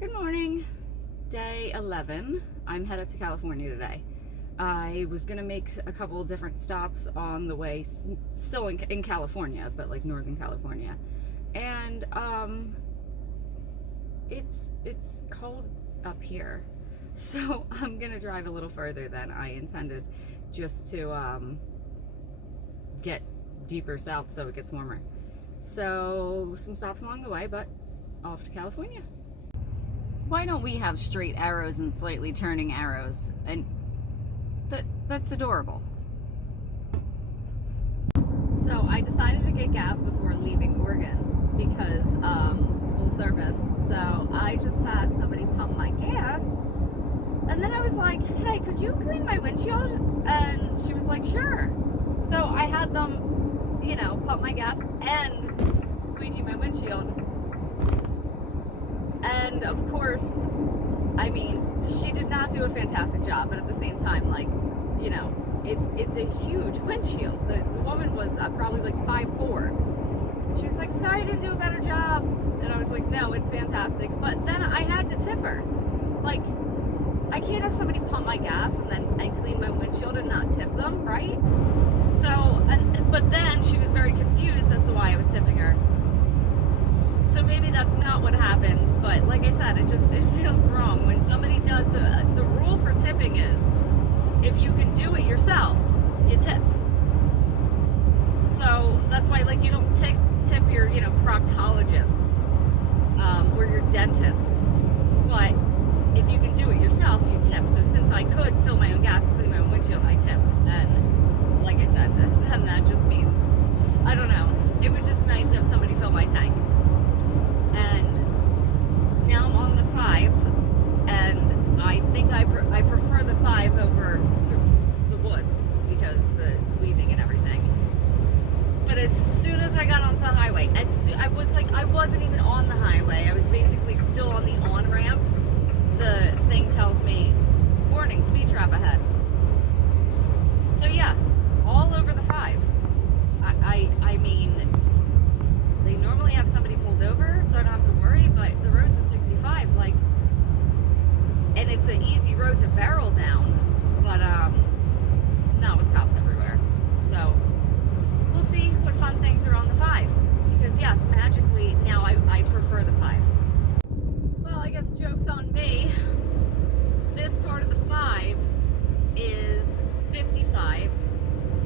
Good morning. Day 11. I'm headed to California today. I was gonna make a couple different stops on the way, still in California, but like Northern California. And it's cold up here, so I'm gonna drive a little further than I intended, just to get deeper south so it gets warmer. So some stops along the way, but off to California. Why don't we have straight arrows and slightly turning arrows? And that's adorable. So I decided to get gas before leaving Oregon because full service. So I just had somebody pump my gas, and then I was like, hey, could you clean my windshield? And she was like, sure. So I had them, pump my gas and squeegee my windshield. And of course, she did not do a fantastic job, but at the same time, it's a huge windshield. The woman was probably like 5'4". She was like, sorry I didn't do a better job. And I was like, no, it's fantastic. But then I had to tip her. Like, I can't have somebody pump my gas and then I clean my windshield and not tip them, right? So, but then she was very confused as to why I was tipping her. So maybe that's not what happens, but like I said, it feels wrong when somebody does. The rule for tipping is, if you can do it yourself, you tip. So that's why, you don't tip your, proctologist or your dentist, but if you can do it yourself, you tip. So since I could fill my own gas and clean my own windshield, I tipped. And like I said, then that just means, I don't know. It was just nice to have somebody fill my tank. And now I'm on the 5, and I think I prefer the 5 over the woods because the weaving and everything. But as soon as I got onto the highway, I wasn't even on the highway. I was basically still on the on-ramp. The thing tells me, warning, speed trap ahead. So yeah, all over the 5. They normally have somebody pulled over, so I don't have to worry, but the road's a 65, and it's an easy road to barrel down, but, no, it was cops everywhere. So, we'll see what fun things are on the 5, because yes, magically, now I prefer the 5. Well, I guess joke's on me. This part of the 5 is 55,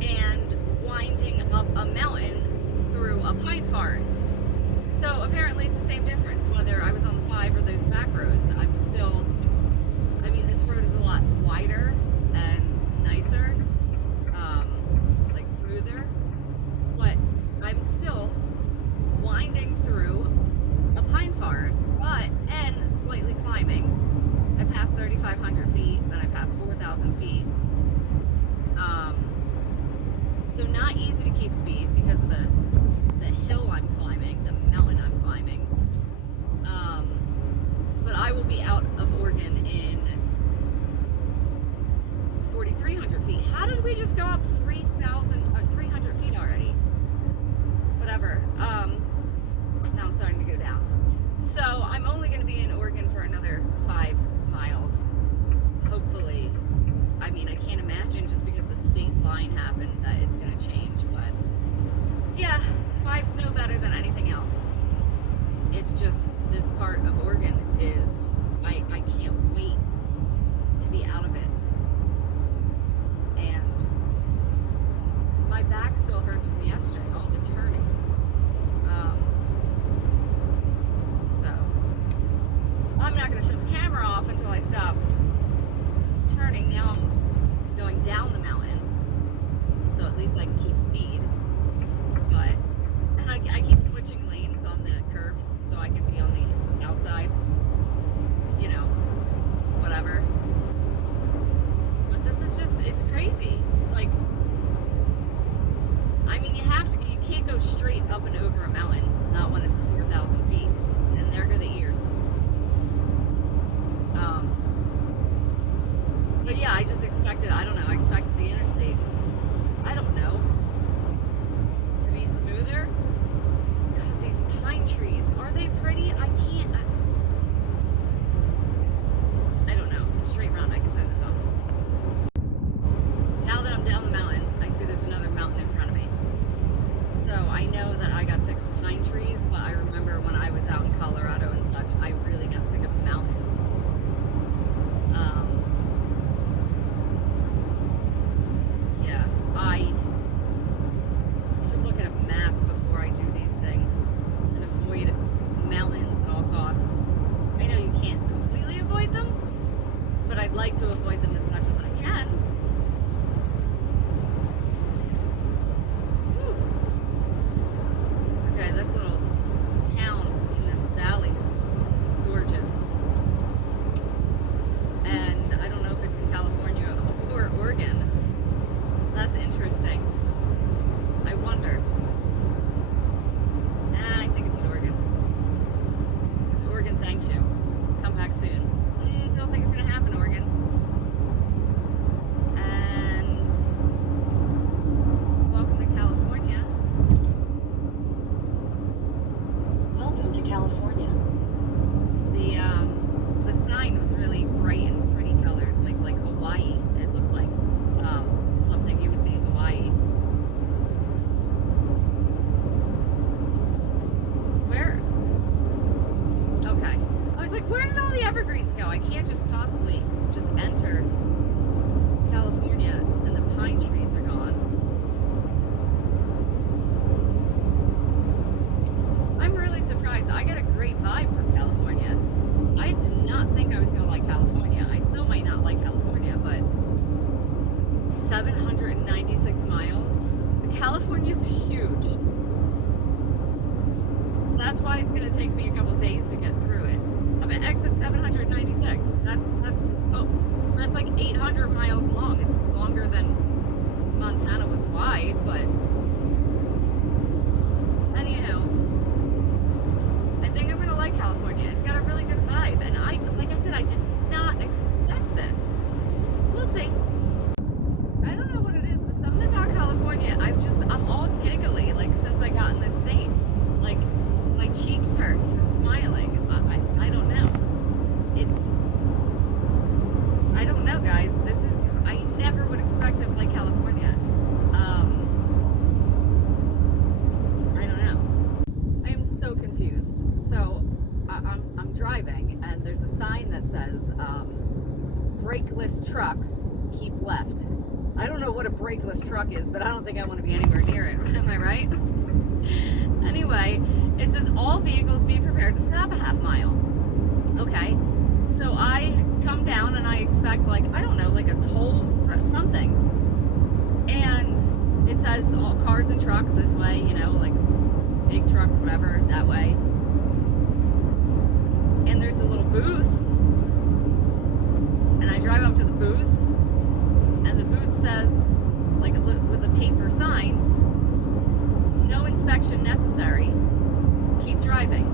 and winding up a mountain through a pine forest. So apparently it's the same difference whether I was on the 5 or those back roads. This road is a lot wider and nicer, smoother, but I'm still winding through a pine forest, and slightly climbing. I passed 3,500 feet, then I passed 4,000 feet. So not easy to keep speed because of the hill I'm climbing, the mountain I'm climbing. But I will be out of Oregon in 4,300 feet. How did we just go up 300 feet already? Whatever. Now I'm starting to go down. So I'm only going to be in Oregon for another 5 miles. Hopefully. I can't imagine, just because the state line happened, that it's going to change, but yeah, 5's no better than anything else. It's just this part of Oregon is, I can't wait to be out of it. And my back still hurts from yesterday, all the turning. So I'm not going to shut the camera off until I stop turning. Now I'm going down the mountain, so at least I can keep speed. And I keep switching lanes on the curves so I can be on the outside, whatever. But this is just, it's crazy. You can't go straight up and over a mountain, not when it's 4,000 feet, and there go the ears. But yeah, I just expected, I expected the interstate, to be smoother. God, these pine trees, are they pretty? like to avoid them as much as I can. Whew. Okay, this little town in this valley is gorgeous. And I don't know if it's in California or Oregon. That's interesting. I wonder. I think it's in Oregon. Because Oregon thanks you. Come back soon. Don't think it's going to happen, Oregon. And welcome to California. Welcome to California. The sign was really bright and pretty colored, like Hawaii. It looked like something you would see in Hawaii. Where? Okay. I was like, where did all the evergreens go? I can't just possibly just enter California and the pine trees are gone. I'm really surprised. I get a great vibe from California. I did not think I was going to like California. I still might not like California, but 796 miles. California's huge. That's why it's going to take me a couple days to get through it. I'm at exit 796. That's like 800 miles long. It's longer than Montana was wide, but anyhow, I think I'm gonna like California. It's got a really good vibe, and like I said, I did not expect this. We'll see. I don't know what it is, but something about California, I'm all giggly, like since I got in this state. Like my cheeks hurt from smiling. I don't know. I don't know, guys. I never would expect it like California. I don't know. I am so confused. So I'm driving and there's a sign that says brakeless trucks keep left. I don't know what a brakeless truck is, but I don't think I want to be anywhere near it. Am I right? Anyway, it says all vehicles be prepared to stop a half mile. Okay, so I come down and I expect like a toll or something, and it says all cars and trucks this way, like big trucks, whatever, that way. And there's a little booth, and I drive up to the booth, and the booth says, like with a paper sign, no inspection necessary, keep driving.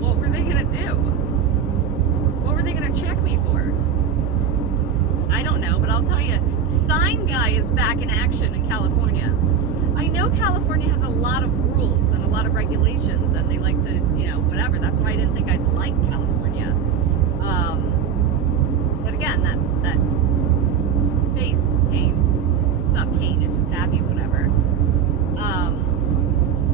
What were they gonna do? What were they gonna check me for? I don't know, but I'll tell you, sign guy is back in action in California. I know California has a lot of rules and a lot of regulations, and they like to, whatever. That's why I didn't think I'd like California. But again, that face pain, it's not pain, it's just happy, whatever.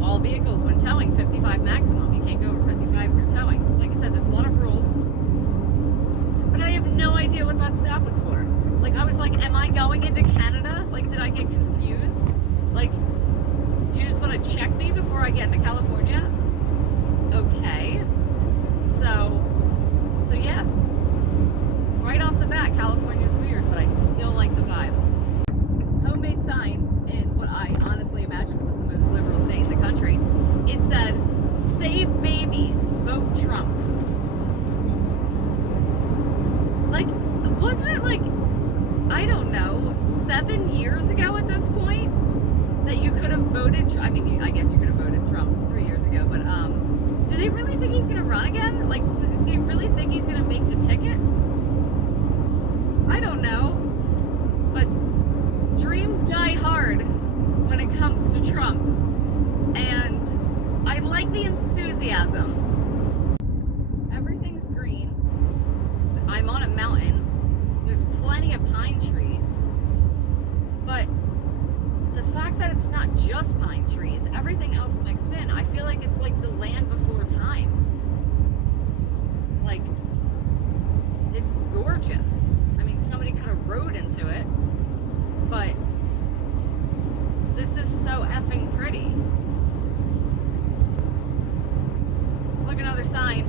All vehicles when towing, 55 maximum. You can't go over 55 when you're towing. Like I said, there's a lot of rules. But I have no idea what that stop was for. Like, I was like, am I going into Canada? Like, did I get confused? Like, you just want to check me before I get into California? Okay. So yeah. Right off the bat, California's weird, but I still like the vibe. Homemade sign in what I honestly imagined was the most liberal state in the country. It said, "Save babies, vote Trump." Like, wasn't it like, I don't know, 7 years ago at this point that you could have voted, I guess you could have voted Trump 3 years ago, but do they really think he's gonna run again? Like, do they really think he's gonna make the ticket? I don't know, but dreams die hard when it comes to Trump, and I like the enthusiasm. Everything's green. I'm on a mountain. There's plenty of pine trees, but the fact that it's not just pine trees, everything else mixed in, I feel like it's like the land before time. Like, it's gorgeous. I mean, somebody could have rode into it, but this is so effing pretty. Look, another sign.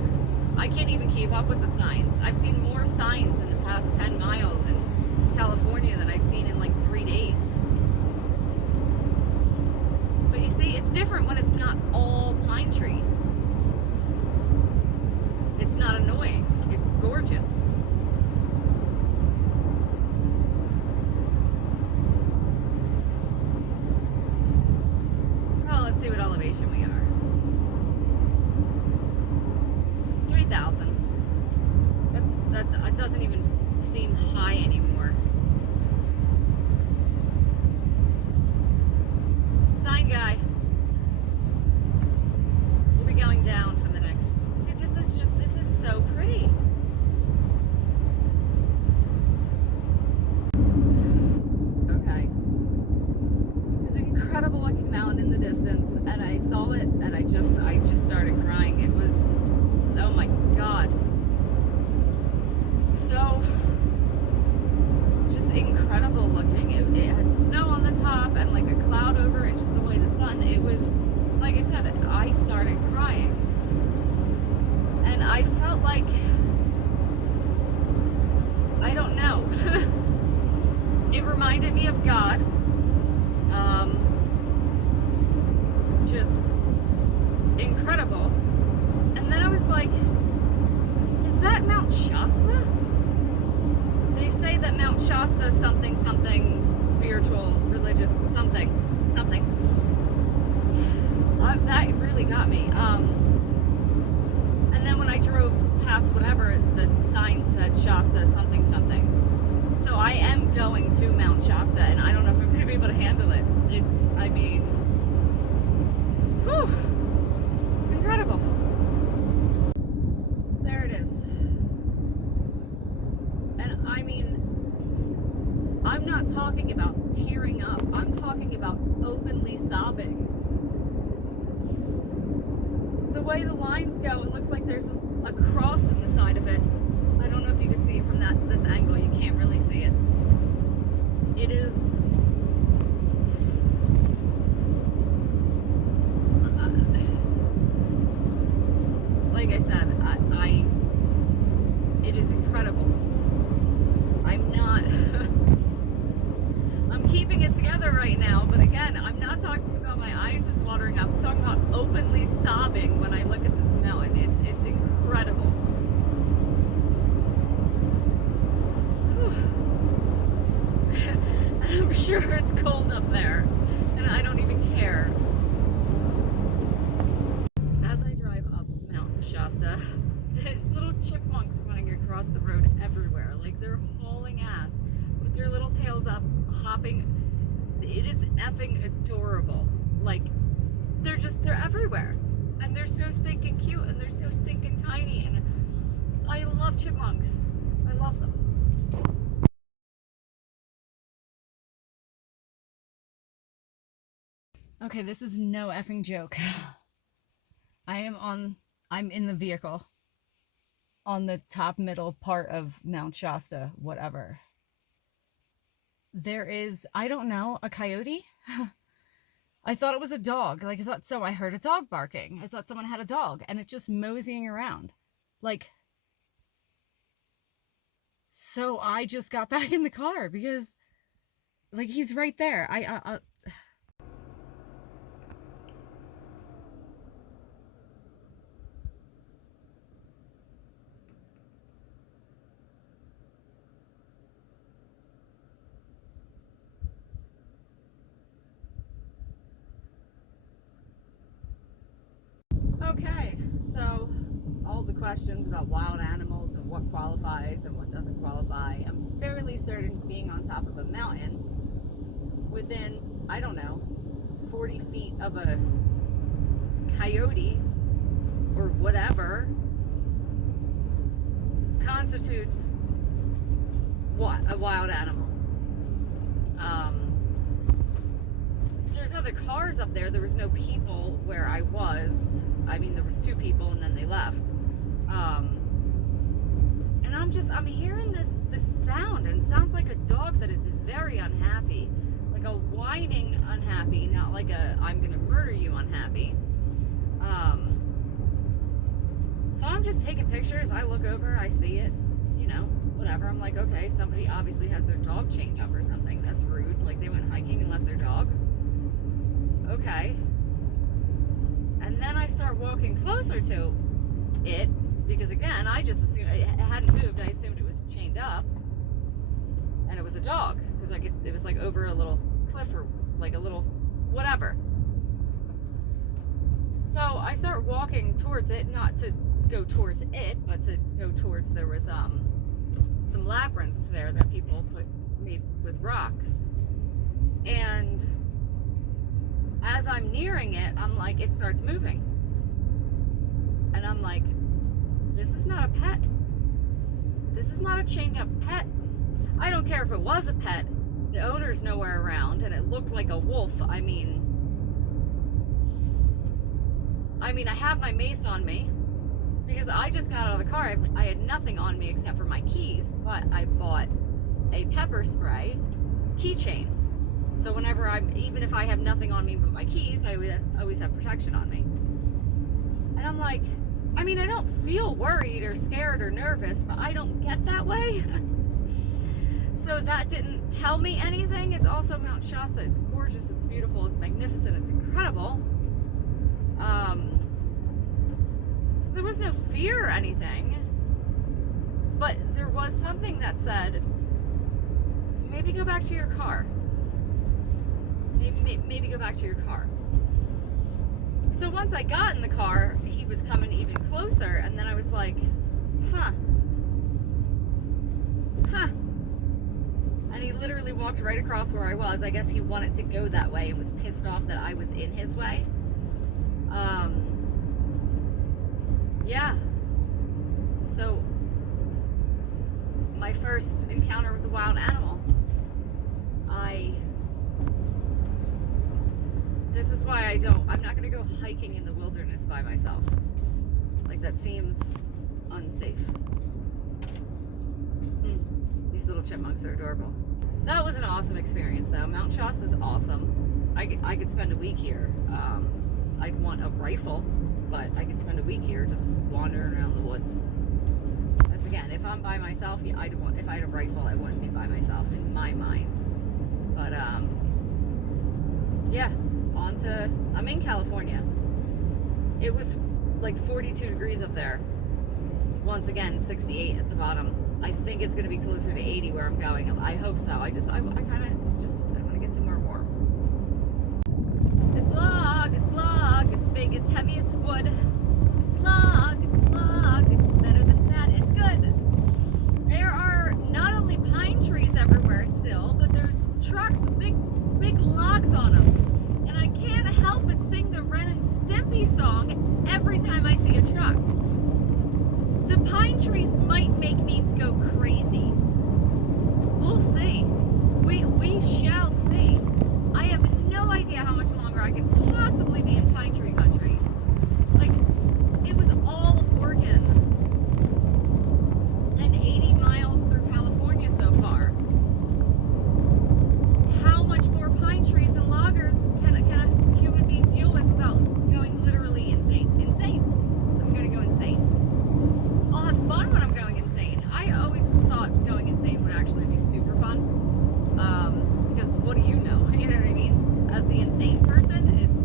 I can't even keep up with the signs. I've seen more signs in the past 10 miles in California than I've seen in like 3 days. But you see, it's different when it's not all pine trees. It's not annoying. It's gorgeous. Oh, let's see what elevation we are. 3,000. That doesn't even seem high anymore. Sign guy. We'll be going down for the next. See, this is so pretty. Okay. There's an incredible looking mountain in the distance, and I saw it, and I just started crying. It was, oh my God. So, just incredible looking. It had snow on the top and like a cloud over it, just the way the sun, it was, like I said, I started crying. And I felt like, I don't know. It reminded me of God. Just incredible. And then I was like, is that Mount Shasta? They say that Mount Shasta something spiritual, religious, something. That really got me. And then when I drove past whatever, the sign said Shasta something. So I am going to Mount Shasta, and I don't know if I'm going to be able to handle it. I mean, whew, it's incredible. There it is. And I mean, I'm not talking about tearing up. I'm talking about openly sobbing. The way the lines go, it looks like there's a cross in the side of it. I don't know if you can see it from this angle. You can't really see it. It is... like I said, it is incredible. I'm not... I'm keeping it together right now, but again, I'm not talking about my eyes just watering up. I'm talking about openly sobbing when I look at this mountain. It's incredible. I'm sure it's cold up there, and I don't even care. As I drive up Mount Shasta, there's little chipmunks running across the road everywhere. Like, they're hauling ass with their little tails up, hopping. It is effing adorable. Like, they're everywhere. And they're so stinking cute, and they're so stinking tiny, and I love chipmunks. I love them. Okay, this is no effing joke. I'm in the vehicle on the top middle part of Mount Shasta, whatever. There is, I don't know, a coyote? I thought it was a dog. Like, I heard a dog barking. I thought someone had a dog, and it's just moseying around. Like, so I just got back in the car because, like, he's right there. Okay, so all the questions about wild animals and what qualifies and what doesn't qualify, I'm fairly certain being on top of a mountain within, I don't know, 40 feet of a coyote or whatever constitutes what? A wild animal. There's other cars up there. There was no people where I was. I mean, there was 2 people and then they left. And I'm hearing this sound, and it sounds like a dog that is very unhappy. Like a whining unhappy, not like a I'm gonna murder you unhappy. So I'm just taking pictures. I look over, I see it, you know, whatever. I'm like, okay, somebody obviously has their dog chained up or something. That's rude. Like, they went hiking and left their dog. Okay. And then I start walking closer to it, because again, I just assumed it hadn't moved. I assumed it was chained up, and it was a dog, because like it was like over a little cliff or like a little whatever. So I start walking towards it, not to go towards it, but to go towards, there was some labyrinths there that people made with rocks. And as I'm nearing it, I'm like, it starts moving. And I'm like, this is not a pet. This is not a chained up pet. I don't care if it was a pet. The owner's nowhere around, and it looked like a wolf. I mean, I have my mace on me because I just got out of the car. I had nothing on me except for my keys, but I bought a pepper spray keychain. So whenever even if I have nothing on me but my keys, I always have protection on me. And I'm like, I don't feel worried or scared or nervous, but I don't get that way. So that didn't tell me anything. It's also Mount Shasta. It's gorgeous. It's beautiful. It's magnificent. It's incredible. So there was no fear or anything, but there was something that said, maybe go back to your car. Maybe go back to your car. So once I got in the car, he was coming even closer, and then I was like, huh. And he literally walked right across where I was. I guess he wanted to go that way and was pissed off that I was in his way. Yeah. So, my first encounter with a wild animal. This is why I'm not going to go hiking in the wilderness by myself. Like, that seems unsafe. These little chipmunks are adorable. That was an awesome experience, though. Mount Shasta is awesome. I could spend a week here. I'd want a rifle, but I could spend a week here just wandering around the woods. That's, again, if I'm by myself, if I had a rifle, I wouldn't be by myself in my mind. But, yeah, I'm in California. It was like 42 degrees up there. Once again, 68 at the bottom. I think it's going to be closer to 80 where I'm going. I hope so. I want to get somewhere warm. It's log, it's big, it's heavy, it's wood. It's log, it's better than that, it's good. There are not only pine trees everywhere still, but there's trucks with big logs on them. And I can't help but sing the Ren and Stimpy song every time I see a truck. The pine trees might make me go crazy. We'll see. We shall see. I have no idea how much longer I can possibly be in pine tree country. Like, it was all of Oregon and 80 miles through California so far. How much more pine trees and loggers can a human being deal with without going literally insane? I'm gonna go insane. I'll have fun when I'm going insane. I always thought going insane would actually be super fun. Because what do you know? You know what I mean? As the insane person, it's,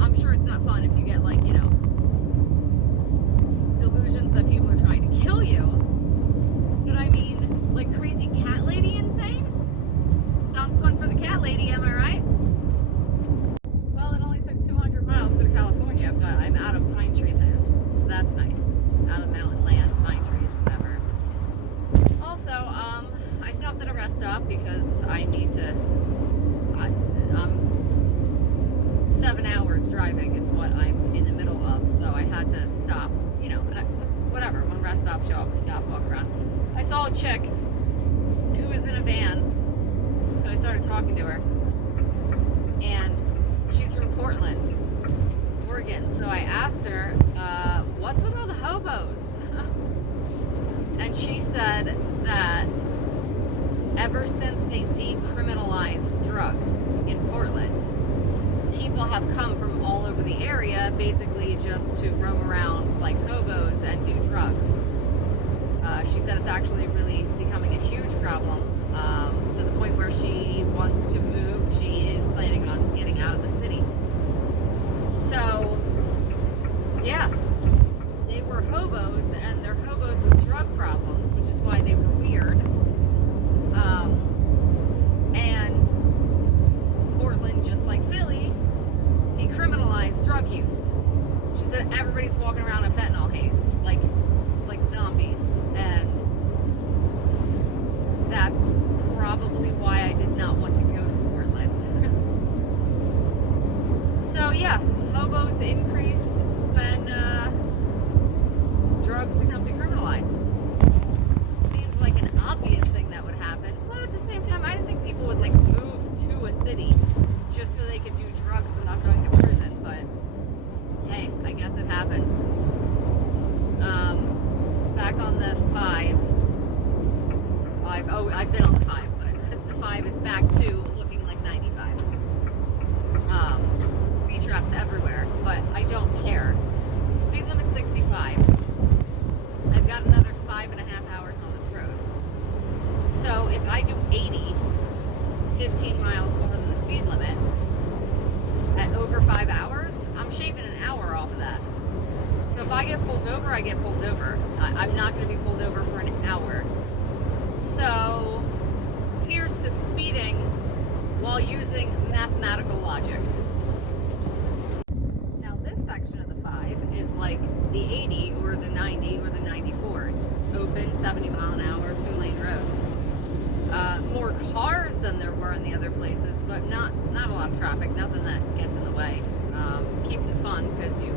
I'm sure it's not fun if you get, delusions that people are trying to kill you. But like crazy cat lady insane? Sounds fun for the cat lady, am I right? Well, it only took 200 miles through California, but I'm out of pine tree land. So that's nice. Out of mountain land, pine trees, whatever. Also, I stopped at a rest stop because I need to, 7 hours driving is what I'm in the middle of, so I had to stop, whatever. When rest stops show up, I stop, walk around. I saw a chick who was in a van, so I started talking to her, and she's from Portland, Oregon. So I asked her, what's with all the hobos? And she said that ever since they decriminalized drugs in Portland, people have come from all over the area basically just to roam around like hobos and do drugs. She said it's actually really becoming a huge problem, to the point where she wants to move. She is planning on getting out of the city. So, yeah, they were hobos, and they're hobos with drug problems, which is why they were weird. And Portland, just like Philly, decriminalized drug use. She said everybody's walking around in fentanyl haze, like zombies, and that's probably why I did not want to go to Portland. So yeah, hobos increase when drugs become decriminalized. Seemed like an obvious thing that would happen, but at the same time, I didn't think people would like move to a city just so they could do drugs without going to prison. But hey, I guess it happens. Back on the 5. I've been on the 5, but the 5 is back to looking like 95. Speed traps everywhere, but I don't care. Speed limit 65. I've got another 5.5 hours on this road. So if I do 80, 15 miles more than the speed limit, at over 5 hours, I'm shaving an hour off of that. So if I get pulled over, I get pulled over. I'm not going to be pulled over for an hour. So here's to speeding while using mathematical logic. Now this section of the 5 is like the 80 or the 90 or the 94. It's just open, 70 mile an hour, 2-lane road. More cars than there were in the other places, but not a lot of traffic, nothing that gets in the way. Keeps it fun because you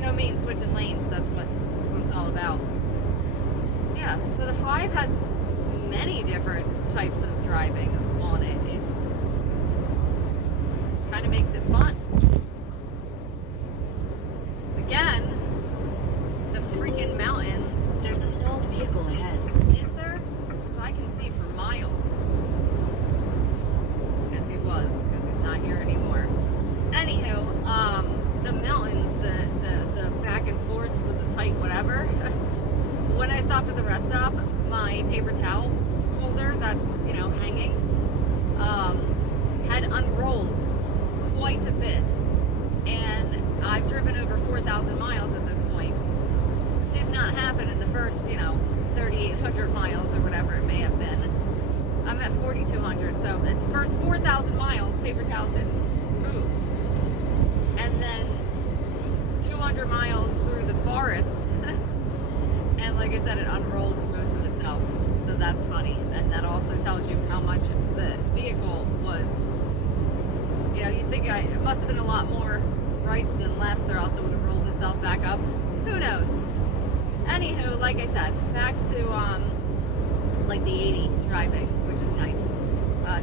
know me and switching lanes. That's what it's all about. Yeah, so the 5 has many different types of driving on it. It's kind of makes it fun. Again, the freaking mountains. There's a stalled vehicle ahead. Is there? Because I can see for miles. Guess he was, because he's not here anymore. Anywho, the mountains, the back and forth with the tight whatever. When I stopped at the rest stop, my paper towel holder that's, hanging, had unrolled quite a bit. And I've driven over 4,000 miles at this point. Did not happen in the first, 3,800 miles or whatever it may have been. I'm at 4,200, so at the first 4,000 miles, paper towels didn't move. And then 200 miles through the forest, and like I said, it unrolled most of itself. So that's funny, and that also tells you how much the vehicle was. You think it must have been a lot more rights than lefts, or else it would have rolled itself back up. Who knows? Anywho, like I said, back to like the 80 driving, which is nice.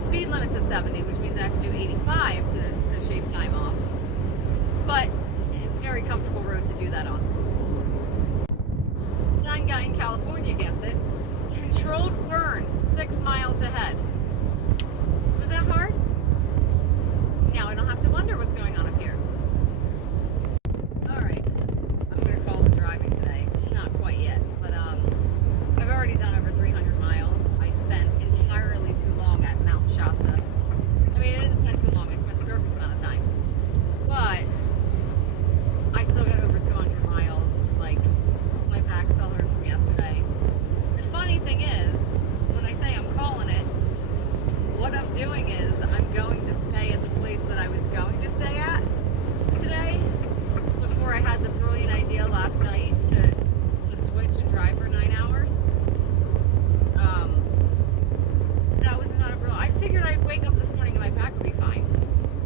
Speed limit's at 70, which means I have to do 85 to shave time off. But very comfortable road to do that on. Some guy in California gets it. Controlled burn 6 miles ahead. Was that hard? Now I don't have to wonder what's going on up here. Alright, I'm going to call the driving today. Not quite yet, but I've already done over 300 miles. I spent entirely too long at Mount Shasta. I mean, I didn't spend too long. I spent the perfect amount of time. But I still got over 200 miles. Like, my back still hurts from yesterday. The funny thing is, when I say I'm calling it, what I'm doing is I'm going to stay at the place that I was going to stay at today before I had the brilliant idea last night to switch and drive for 9 hours. That was not a brilliant. I figured I'd wake up this morning and my back would be fine.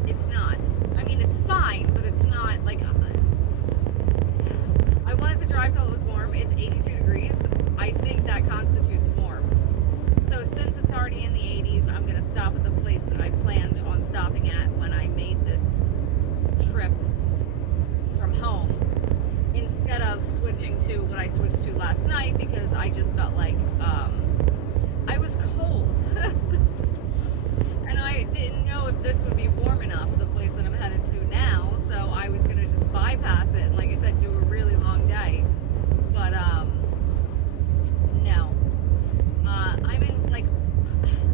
It's not. I mean, it's fine, but it's not like. I wanted to drive till it was warm. It's 82 degrees. I think that constitutes warm. So since it's already in the 80s, I'm going to stop at the place that I planned on stopping at when I made this trip from home, instead of switching to what I switched to last night, because I just felt like I was cold. And I didn't know if this would be warm enough, the place that I'm headed to now, so I was gonna just bypass it and, like I said, do a really long day. But no. I'm in, like,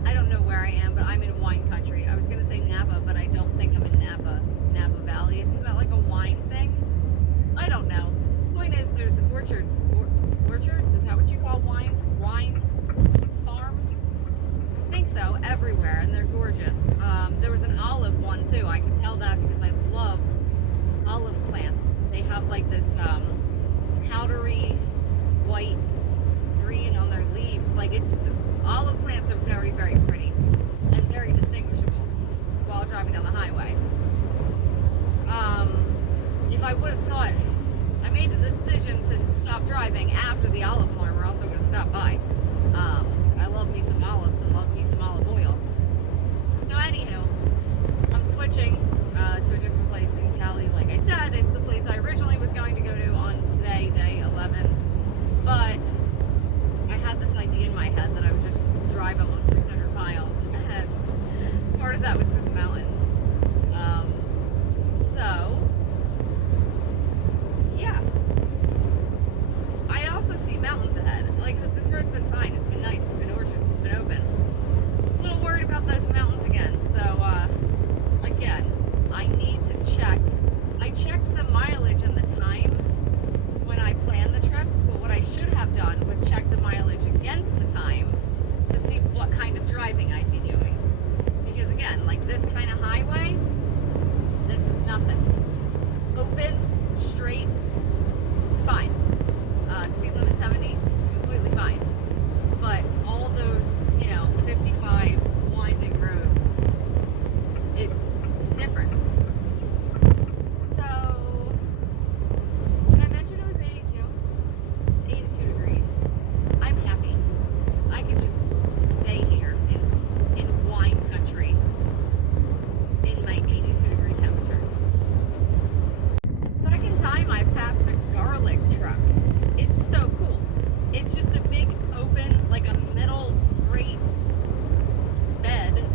I don't know where I am, but I'm in wine country. I was gonna say Napa, but I don't think I'm in Napa Valley. Isn't that like a wine thing? I don't know. Point is, there's orchards. Orchards? Is that what you call wine? Wine farms? I think so, everywhere, and they're gorgeous. There was an olive one too. I can tell that because I love olive plants. They have like this powdery white green on their leaves. Like olive plants are very, very pretty and very distinguishable while driving down the highway. If I would have thought, I made the decision to stop driving after the olive farm, we're also going to stop by. I love me some olives and love me some olive oil. So anywho, I'm switching to a different place in Cali. Like I said, it's the place I originally was going to go to on today, day 11. But I had this idea in my head that I would just drive almost 600 miles, and part of that was through the mountains. So, yeah. I also see mountains ahead. Like, this road's been fine. It's been nice. It's been orchards. It's been open. A little worried about those mountains again. So, again, I need to check. I checked the mileage and the time when I planned the trip, but what I should have done was check the mileage against the time to see what kind of driving I'd be doing. Because again, like this kind of highway, this is nothing. Open, straight, it's fine. Speed limit 70, completely fine. But all those, 55 winding roads, it's different. So, did I mention it was 82? It's 82 degrees. I'm happy. I could just stay here in wine country in my 82 degree temperature. Second time I've passed a garlic truck. It's so cool. It's just a big open, like a metal grate bed,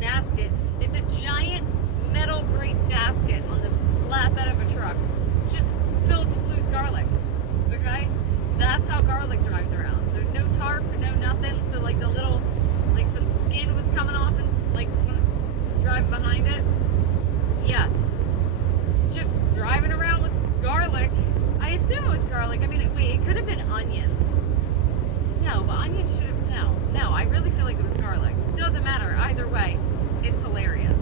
basket. It's a giant metal grate basket on the flatbed of a truck, just filled with loose garlic. Okay? That's how garlic drives around. There's no tarp, no nothing. So like the little, like some skin was coming off and like driving behind it. Yeah. Just driving around with garlic. I assume it was garlic. I mean, it could have been onions. No, but onions should have, no, I really feel like it was garlic. Doesn't matter. Either way, it's hilarious.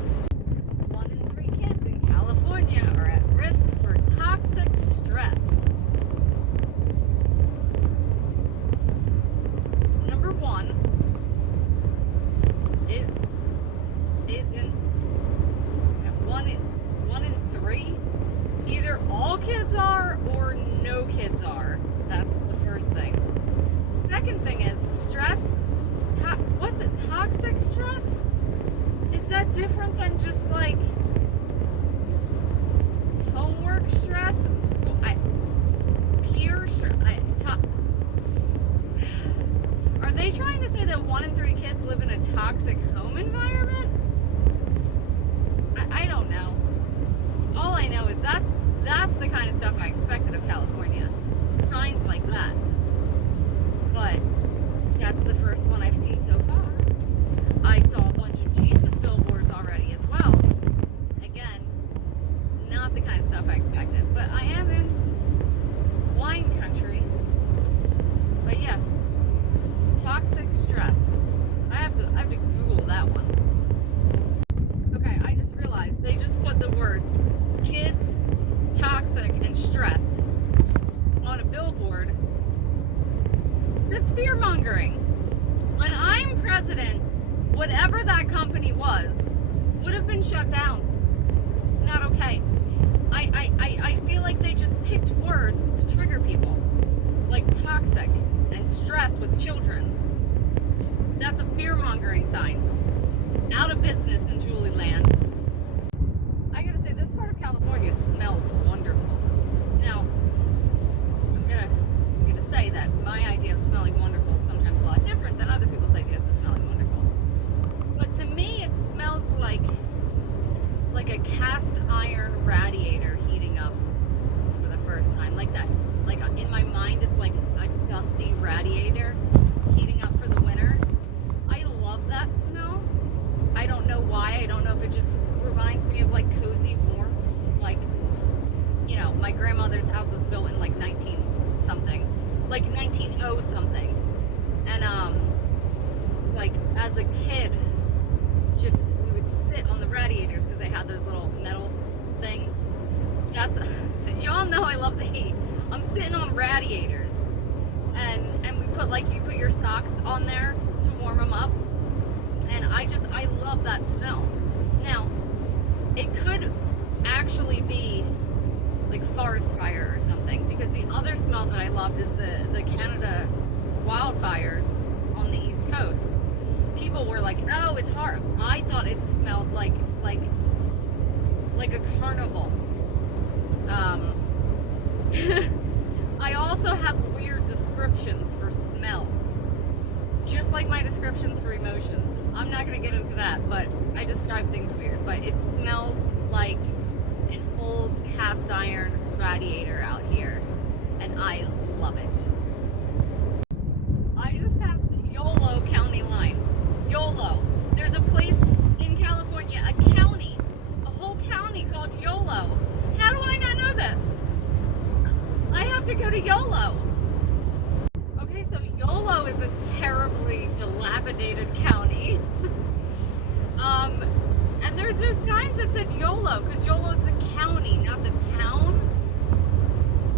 1 in 3 kids in California are at risk for toxic stress. Number 1, it isn't 1 in 3. Either all kids are or no kids are. That's the first thing. Second thing is stress. What's it? Toxic stress? Is that different than just like homework stress and school? Peer stress? Are they trying to say that 1 in 3 kids live in a toxic home environment? I don't know. All I know is that's the kind of stuff I expected of California. Signs like that. But that's the first one I've seen so far. I saw a bunch of Jesus billboards already as well. Again, not the kind of stuff I expected. But I am in wine country. But yeah, toxic stress. I have to Google that one. Okay, I just realized they just put the words kids, toxic, and stress on a billboard. That's fear-mongering. When I'm president, whatever that company was would have been shut down. It's not okay. I feel like they just picked words to trigger people. Like toxic and stress with children. That's a fear-mongering sign. Out of business in Julie Land. I gotta say, this part of California smells wonderful. Now, I'm gonna say that my idea of smelling wonderful is sometimes a lot different than other people's ideas of smelling wonderful. But to me, it my grandmother's house was built in like 19 something, like 1900 something. And like as a kid, just we would sit on the radiators because they had those little metal things. That's y'all know I love the heat. I'm sitting on radiators, and we put like, you put your socks on there to warm them up, and I love that smell. Now it could actually be like forest fire or something, because the other smell that I loved is the Canada wildfires on the East Coast. People were like, oh, it's hard. I thought it smelled like a carnival. I also have weird descriptions for smells, just like my descriptions for emotions. I'm not going to get into that, but I describe things weird. But it smells like an old cast iron radiator out here, and I love it. I just passed Yolo County line. Yolo. There's a place in California, a whole county called Yolo. How do I not know this? I have to go to Yolo. Okay, so Yolo is a terribly dilapidated county. And there's no signs that said Yolo, because Yolo's the county, not the town.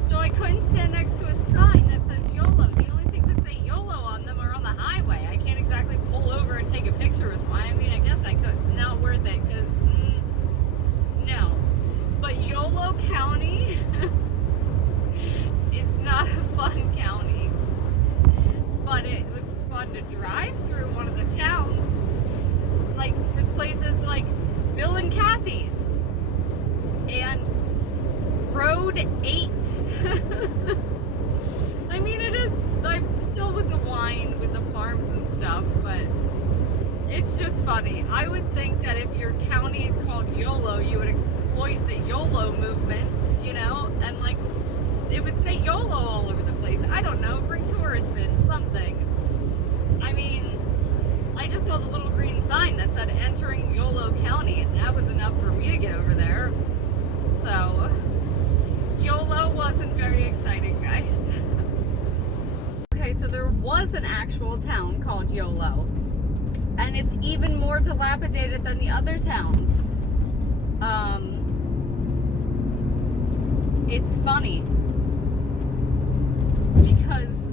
So I couldn't stand next to a sign that says Yolo. The only things that say Yolo on them are on the highway. I can't exactly pull over and take a picture with mine. I mean, I guess I could. Not worth it, because no. But Yolo County, it's not a fun county. But it was fun to drive through one of the towns, like with places like Bill and Kathy's and Road 8. I mean, it is, I'm still with the wine, with the farms and stuff, but it's just funny. I would think that if your county is called Yolo, you would exploit the YOLO movement, you know, and like, it would say YOLO all over the place. I don't know, bring tourists in, something. I mean, I just saw the little green sign that said entering Yolo County, and that was enough for me to get over there. So, YOLO wasn't very exciting, guys. Okay, so there was an actual town called Yolo, and it's even more dilapidated than the other towns. It's funny because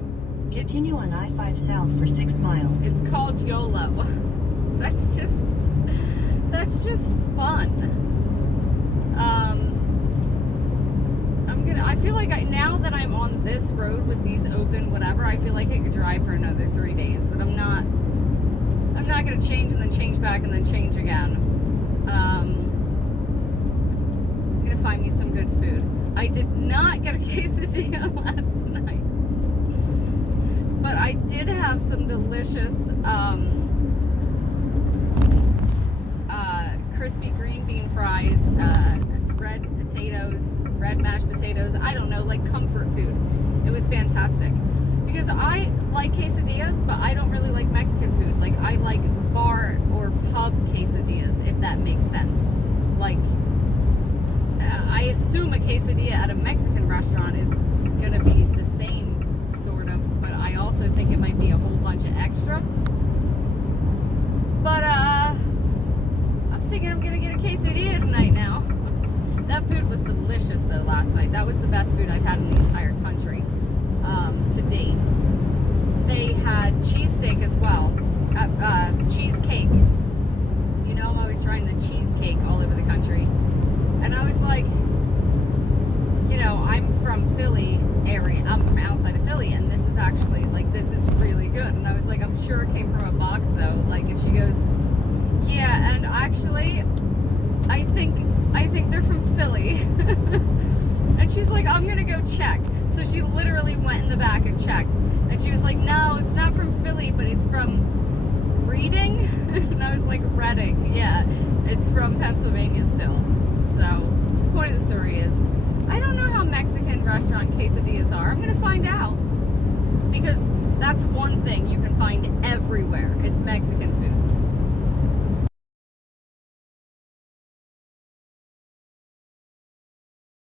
continue on I-5 south for 6 miles. It's called Yolo. That's just fun. I feel like now that I'm on this road with these open whatever, I feel like I could drive for another 3 days, but I'm not gonna change and then change back and then change again. I'm gonna find me some good food. I did not get a quesadilla last night, but I did have some delicious crispy green bean fries, red mashed potatoes, I don't know, like comfort food. It was fantastic. Because I like quesadillas, but I don't really like Mexican food. Like, I like bar or pub quesadillas, if that makes sense. Like, I assume a quesadilla at a Mexican restaurant is gonna be the same, sort of, but I also think it might be a whole bunch of extra. But, I'm thinking I'm gonna get a quesadilla tonight now. That food was delicious, though, last night. That was the best food I've had in the entire country, to date. They had cheesesteak as well, cheesecake. You know, I'm always trying the cheesecake all over the country. And I was like, you know, I'm from Philly area. I'm from outside of Philly, and this is actually, like, this is really good. And I was like, I'm sure it came from a box, though. Like, and she goes, yeah, and actually, I think they're from Philly. And she's like, I'm gonna go check. So she literally went in the back and checked. And she was like, no, it's not from Philly, but it's from Reading? And I was like, Reading. Yeah, it's from Pennsylvania still. So, point of the story is, I don't know how Mexican restaurant quesadillas are. I'm gonna find out. Because that's one thing you can find everywhere is Mexican food.